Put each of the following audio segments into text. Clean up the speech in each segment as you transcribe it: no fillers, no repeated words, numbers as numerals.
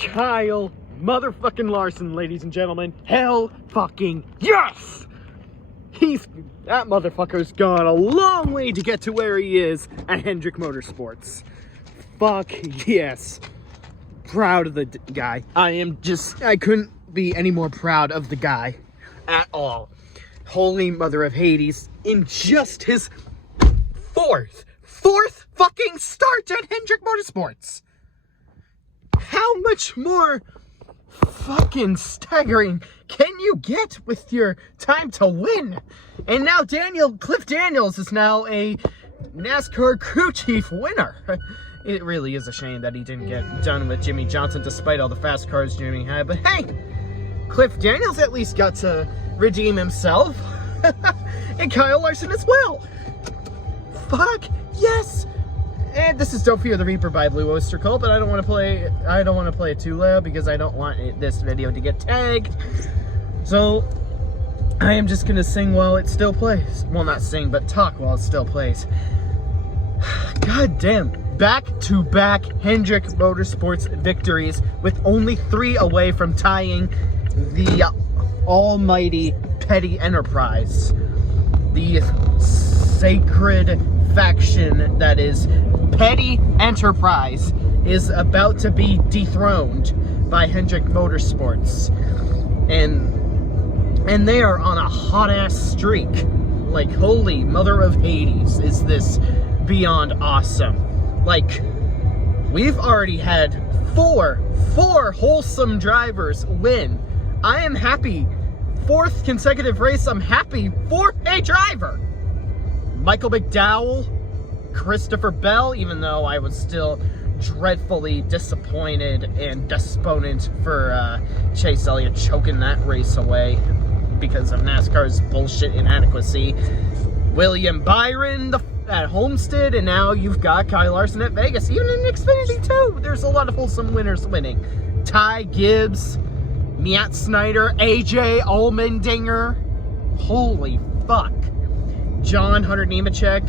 Kyle motherfucking Larson, ladies and gentlemen. Hell fucking yes! That motherfucker's gone a long way to get to where he is at Hendrick Motorsports. Fuck yes. Proud of the guy. I couldn't be any more proud of the guy at all. Holy mother of Hades, in just his fourth fucking start at Hendrick Motorsports. How much more fucking staggering can you get with your time to win? And now Cliff Daniels is now a NASCAR crew chief winner. It really is a shame that he didn't get done with Jimmy Johnson despite all the fast cars Jimmy had. But hey, Cliff Daniels at least got to redeem himself. And Kyle Larson as well. Fuck yes. And this is Don't Fear the Reaper by Blue Oyster Cult, but I don't want to play it too loud because I don't want this video to get tagged. So I am just gonna sing while it still plays. Well, not sing, but talk while it still plays. God damn. Back-to-back Hendrick Motorsports victories with only 3 away from tying the almighty Petty Enterprise. The sacred faction that is Petty Enterprise is about to be dethroned by Hendrick Motorsports. And they are on a hot-ass streak. Like, holy mother of Hades, is this beyond awesome. Like, we've already had four wholesome drivers win. I am happy. 4th consecutive race, I'm happy for a driver. Michael McDowell, Christopher Bell, even though I was still dreadfully disappointed and desponent for Chase Elliott choking that race away because of NASCAR's bullshit inadequacy. William Byron at Homestead, and now you've got Kyle Larson at Vegas. Even in Xfinity 2, there's a lot of wholesome winners winning. Ty Gibbs, Matt Snyder, AJ Allmendinger. Holy fuck. John Hunter Nemechek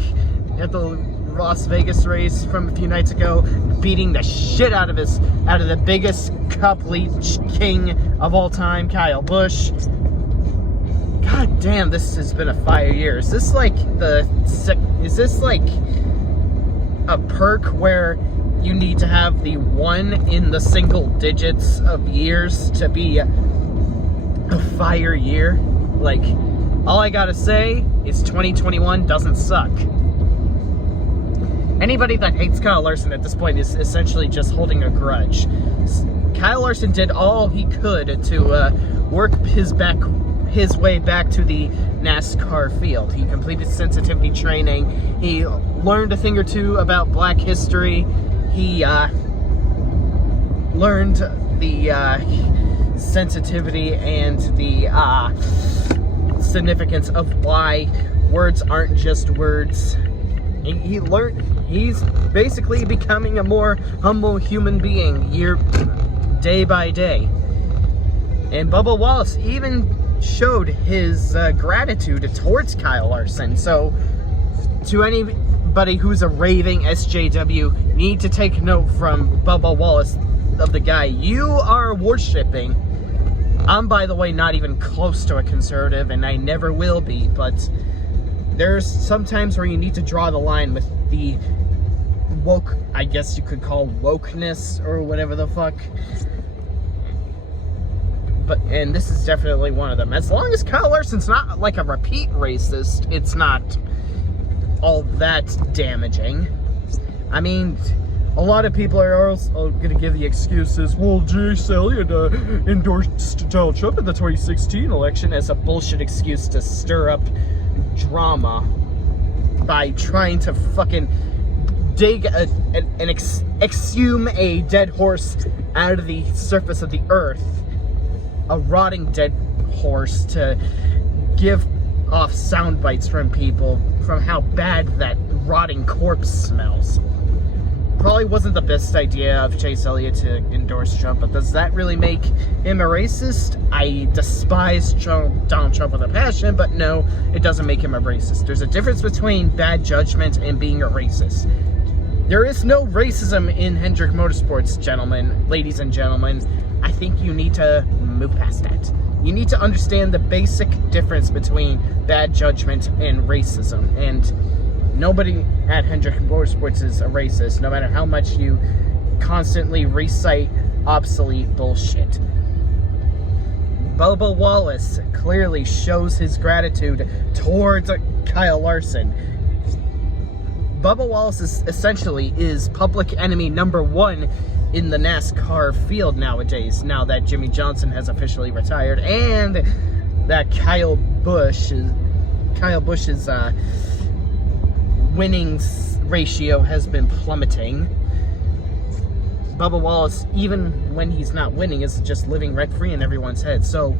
at the Las Vegas race from a few nights ago, beating the shit out of the biggest cup leech king of all time, Kyle Busch. God damn, this has been a fire year. Is this like a perk where you need to have the 1 in the single digits of years to be a fire year? Like, all I gotta say is 2021 doesn't suck. Anybody that hates Kyle Larson at this point is essentially just holding a grudge. Kyle Larson did all he could to work his way back to the NASCAR field. He completed sensitivity training. He learned a thing or two about Black history. He learned the sensitivity and the significance of why words aren't just words. He's basically becoming a more humble human being day by day. And Bubba Wallace even showed his gratitude towards Kyle Larson. So to anybody who's a raving SJW, you need to take note from Bubba Wallace of the guy you are worshiping. I'm, by the way, not even close to a conservative, and I never will be, but there's some times where you need to draw the line with the woke, I guess you could call wokeness, or whatever the fuck. And this is definitely one of them. As long as Kyle Larson's not like a repeat racist, it's not all that damaging. I mean, a lot of people are also going to give the excuses, well, Chase Elliott endorsed Donald Trump in the 2016 election, as a bullshit excuse to stir up drama by trying to fucking dig exhume a dead horse out of the surface of the earth. A rotting dead horse, to give off sound bites from people from how bad that rotting corpse smells. Probably wasn't the best idea of Chase Elliott to endorse Trump, but does that really make him a racist? I despise Donald Trump with a passion, but no, it doesn't make him a racist. There's a difference between bad judgment and being a racist. There is no racism in Hendrick Motorsports, gentlemen, ladies and gentlemen. I think you need to move past that. You need to understand the basic difference between bad judgment and racism. And nobody at Hendrick Motorsports is a racist, no matter how much you constantly recite obsolete bullshit. Bubba Wallace clearly shows his gratitude towards Kyle Larson. Bubba Wallace essentially is public enemy number one in the NASCAR field nowadays, now that Jimmy Johnson has officially retired and that Kyle Busch's winning ratio has been plummeting. Bubba Wallace, even when he's not winning, is just living rent-free in everyone's head. So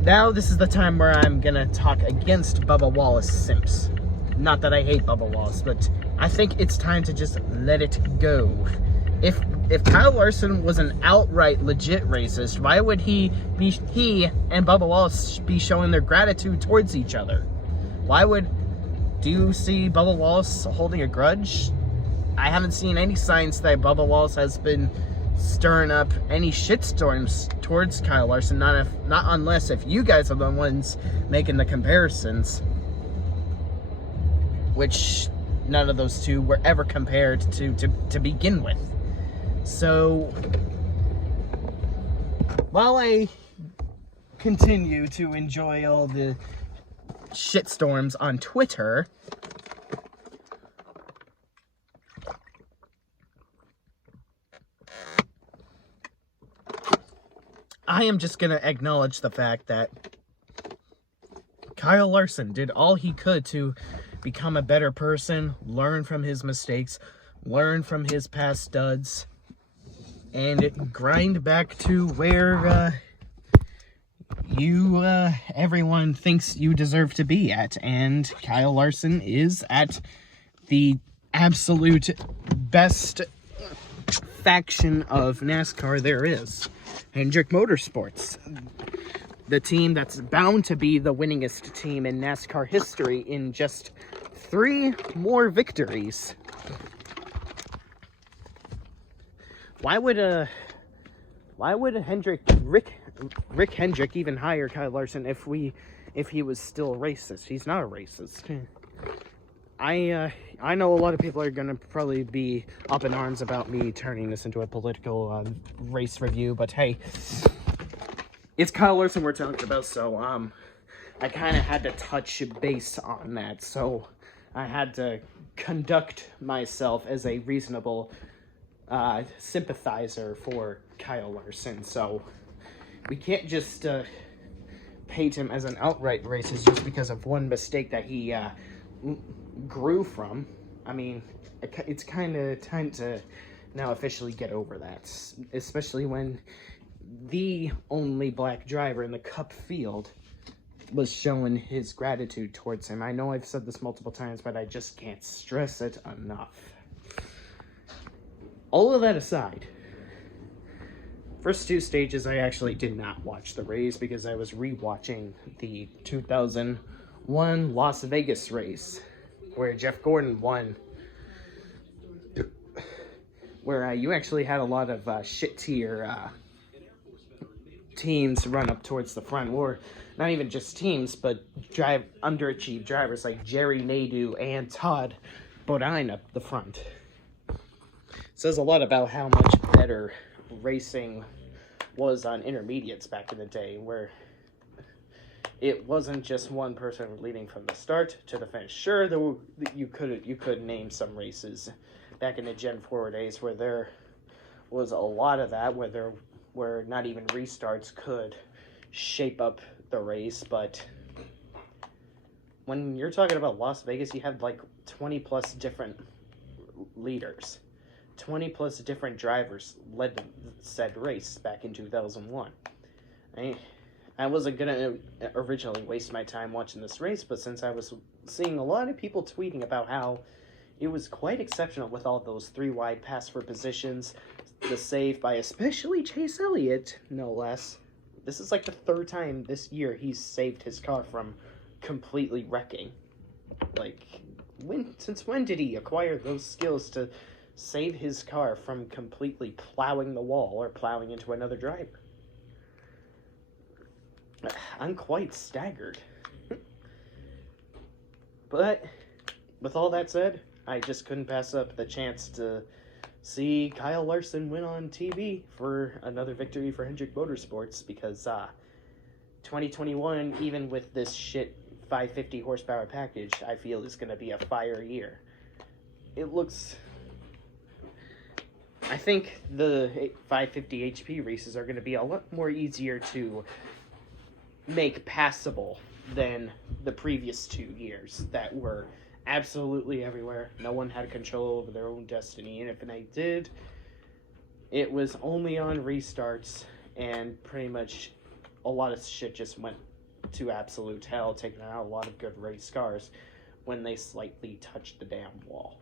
now this is the time where I'm gonna talk against Bubba Wallace simps. Not that I hate Bubba Wallace, but I think it's time to just let it go. If Kyle Larson was an outright legit racist, why would he and Bubba Wallace be showing their gratitude towards each other? Do you see Bubba Wallace holding a grudge? I haven't seen any signs that Bubba Wallace has been stirring up any shitstorms towards Kyle Larson, not unless if you guys are the ones making the comparisons, which none of those two were ever compared to begin with. So while I continue to enjoy all the shitstorms on Twitter, I am just gonna acknowledge the fact that Kyle Larson did all he could to become a better person, learn from his mistakes, learn from his past duds, and grind back to where everyone thinks you deserve to be at. And Kyle Larson is at the absolute best faction of NASCAR there is. Hendrick Motorsports, the team that's bound to be the winningest team in NASCAR history in just 3 more victories. Why would Rick Hendrick even hire Kyle Larson if he was still racist? He's not a racist. I know a lot of people are going to probably be up in arms about me turning this into a political race review, but hey, it's Kyle Larson we're talking about, so I kind of had to touch base on that, so I had to conduct myself as a reasonable sympathizer for Kyle Larson. So we can't just paint him as an outright racist just because of one mistake that he grew from. I mean, it's kind of time to now officially get over that, especially when the only black driver in the Cup field was showing his gratitude towards him. I know I've said this multiple times, but I just can't stress it enough. All of that aside, first 2 stages I actually did not watch the race because I was rewatching the 2001 Las Vegas race where Jeff Gordon won, where you actually had a lot of shit tier teams run up towards the front, or not even just teams, but underachieved drivers like Jerry Nadeau and Todd Bodine up the front. Says a lot about how much better racing was on intermediates back in the day, where it wasn't just one person leading from the start to the finish. Sure, you could name some races back in the Gen 4 days where there was a lot of that, where not even restarts could shape up the race. But when you're talking about Las Vegas, you have like 20 plus different leaders. 20 plus different drivers led said race back in 2001. I wasn't going to originally waste my time watching this race, but since I was seeing a lot of people tweeting about how it was quite exceptional with all those 3 wide pass for positions, the save by especially Chase Elliott, no less. This is like the 3rd time this year he's saved his car from completely wrecking. Like, Since when did he acquire those skills to save his car from completely plowing the wall or plowing into another driver? I'm quite staggered. But with all that said, I just couldn't pass up the chance to see Kyle Larson win on TV for another victory for Hendrick Motorsports, because 2021, even with this shit 550 horsepower package, I feel is going to be a fire year. I think the 550 HP races are going to be a lot more easier to make passable than the previous 2 years that were absolutely everywhere. No one had control over their own destiny, and if they did, it was only on restarts, and pretty much a lot of shit just went to absolute hell, taking out a lot of good race cars when they slightly touched the damn wall.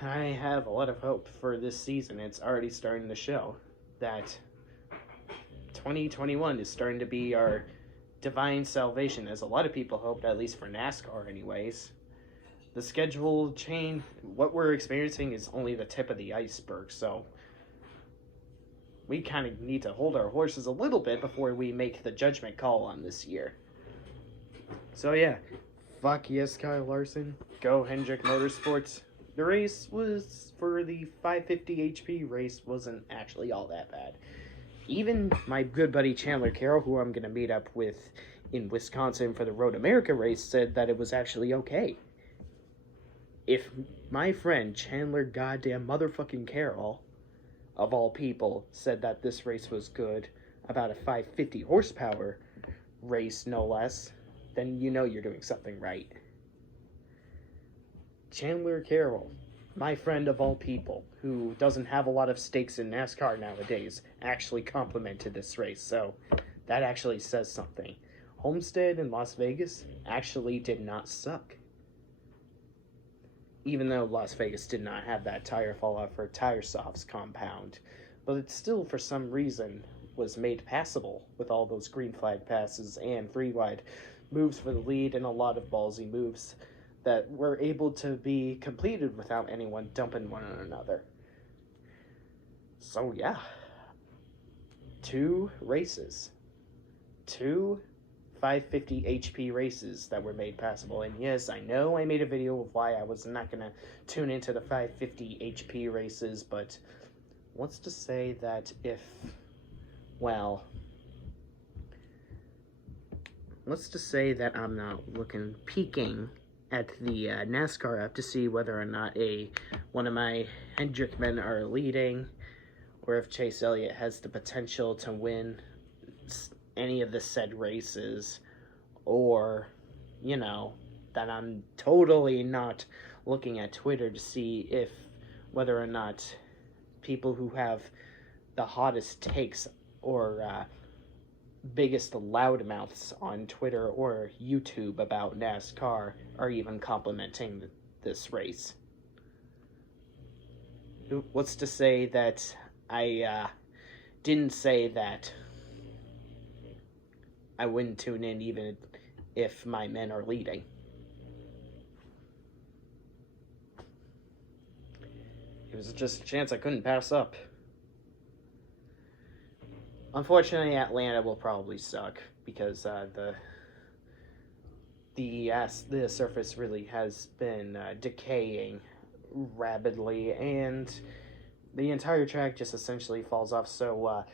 I have a lot of hope for this season. It's already starting to show that 2021 is starting to be our divine salvation, as a lot of people hoped, at least for NASCAR anyways. The schedule change, what we're experiencing is only the tip of the iceberg, so we kind of need to hold our horses a little bit before we make the judgment call on this year. So yeah, fuck yes, Kyle Larson. Go Hendrick Motorsports. The race was, for the 550 HP race, wasn't actually all that bad. Even my good buddy Chandler Carroll, who I'm going to meet up with in Wisconsin for the Road America race, said that it was actually okay. If my friend Chandler goddamn motherfucking Carroll, of all people, said that this race was good, about a 550 horsepower race no less, then you know you're doing something right. Chandler Carroll, my friend of all people, who doesn't have a lot of stakes in NASCAR nowadays, actually complimented this race, so that actually says something. Homestead in Las Vegas actually did not suck. Even though Las Vegas did not have that tire fallout for Tire Soft's compound, but it still, for some reason, was made passable with all those green flag passes and 3-wide moves for the lead and a lot of ballsy moves that were able to be completed without anyone dumping one on another. So yeah, 2 races, 2 550 HP races that were made passable. And yes, I know I made a video of why I was not going to tune into the 550 HP races, but what's to say that let's just say that I'm not peeking at the NASCAR app to see whether or not one of my Hendrick men are leading, or if Chase Elliott has the potential to win any of the said races, or, that I'm totally not looking at Twitter to see whether or not people who have the hottest takes or biggest loudmouths on Twitter or YouTube about NASCAR are even complimenting this race. What's to say that I didn't say that I wouldn't tune in even if my men are leading? It was just a chance I couldn't pass up. Unfortunately, Atlanta will probably suck because the surface really has been decaying rapidly, and the entire track just essentially falls off. So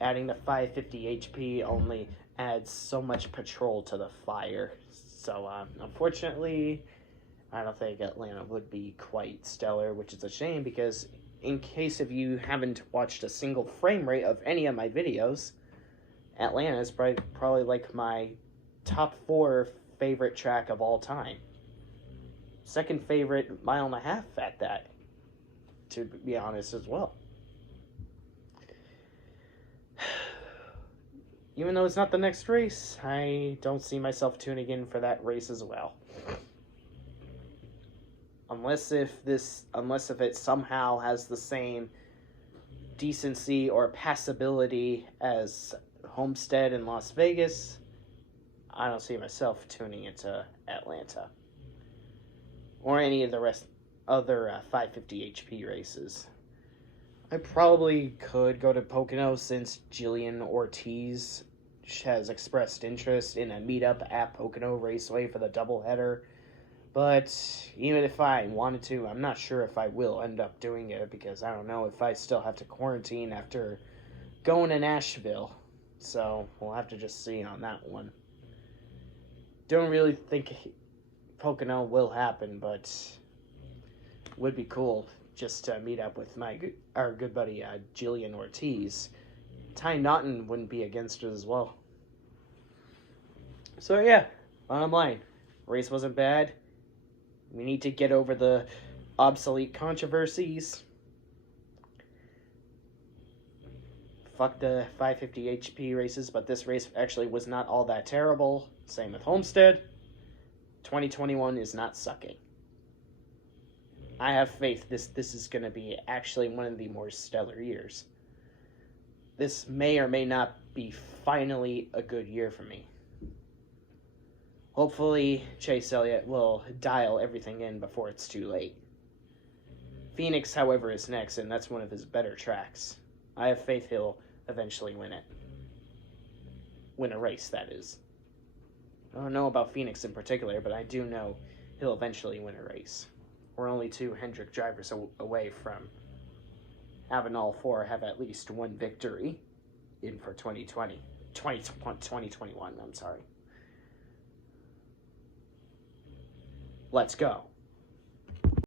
adding the 550 HP only adds so much petrol to the fire. So unfortunately, I don't think Atlanta would be quite stellar, which is a shame, because in case if you haven't watched a single frame rate of any of my videos, Atlanta is probably like my top 4 favorite track of all time. Second favorite mile and a half at that, to be honest, as well. Even though it's not the next race, I don't see myself tuning in for that race as well. Unless if it somehow has the same decency or passability as Homestead in Las Vegas, I don't see myself tuning into Atlanta or any of the other 550 HP races. I probably could go to Pocono since Jillian Ortiz has expressed interest in a meetup at Pocono Raceway for the doubleheader. But even if I wanted to, I'm not sure if I will end up doing it because I don't know if I still have to quarantine after going to Nashville. So we'll have to just see on that one. Don't really think Pocono will happen, but would be cool just to meet up with our good buddy Jillian Ortiz. Ty Naughton wouldn't be against it as well. So yeah, bottom line, race wasn't bad. We need to get over the obsolete controversies. Fuck the 550 HP races, but this race actually was not all that terrible. Same with Homestead. 2021 is not sucking. I have faith this is going to be actually one of the more stellar years. This may or may not be finally a good year for me. Hopefully, Chase Elliott will dial everything in before it's too late. Phoenix, however, is next, and that's one of his better tracks. I have faith he'll eventually win it. Win a race, that is. I don't know about Phoenix in particular, but I do know he'll eventually win a race. We're only 2 Hendrick drivers away from having all 4 have at least one victory in for 2021, I'm sorry. Let's go.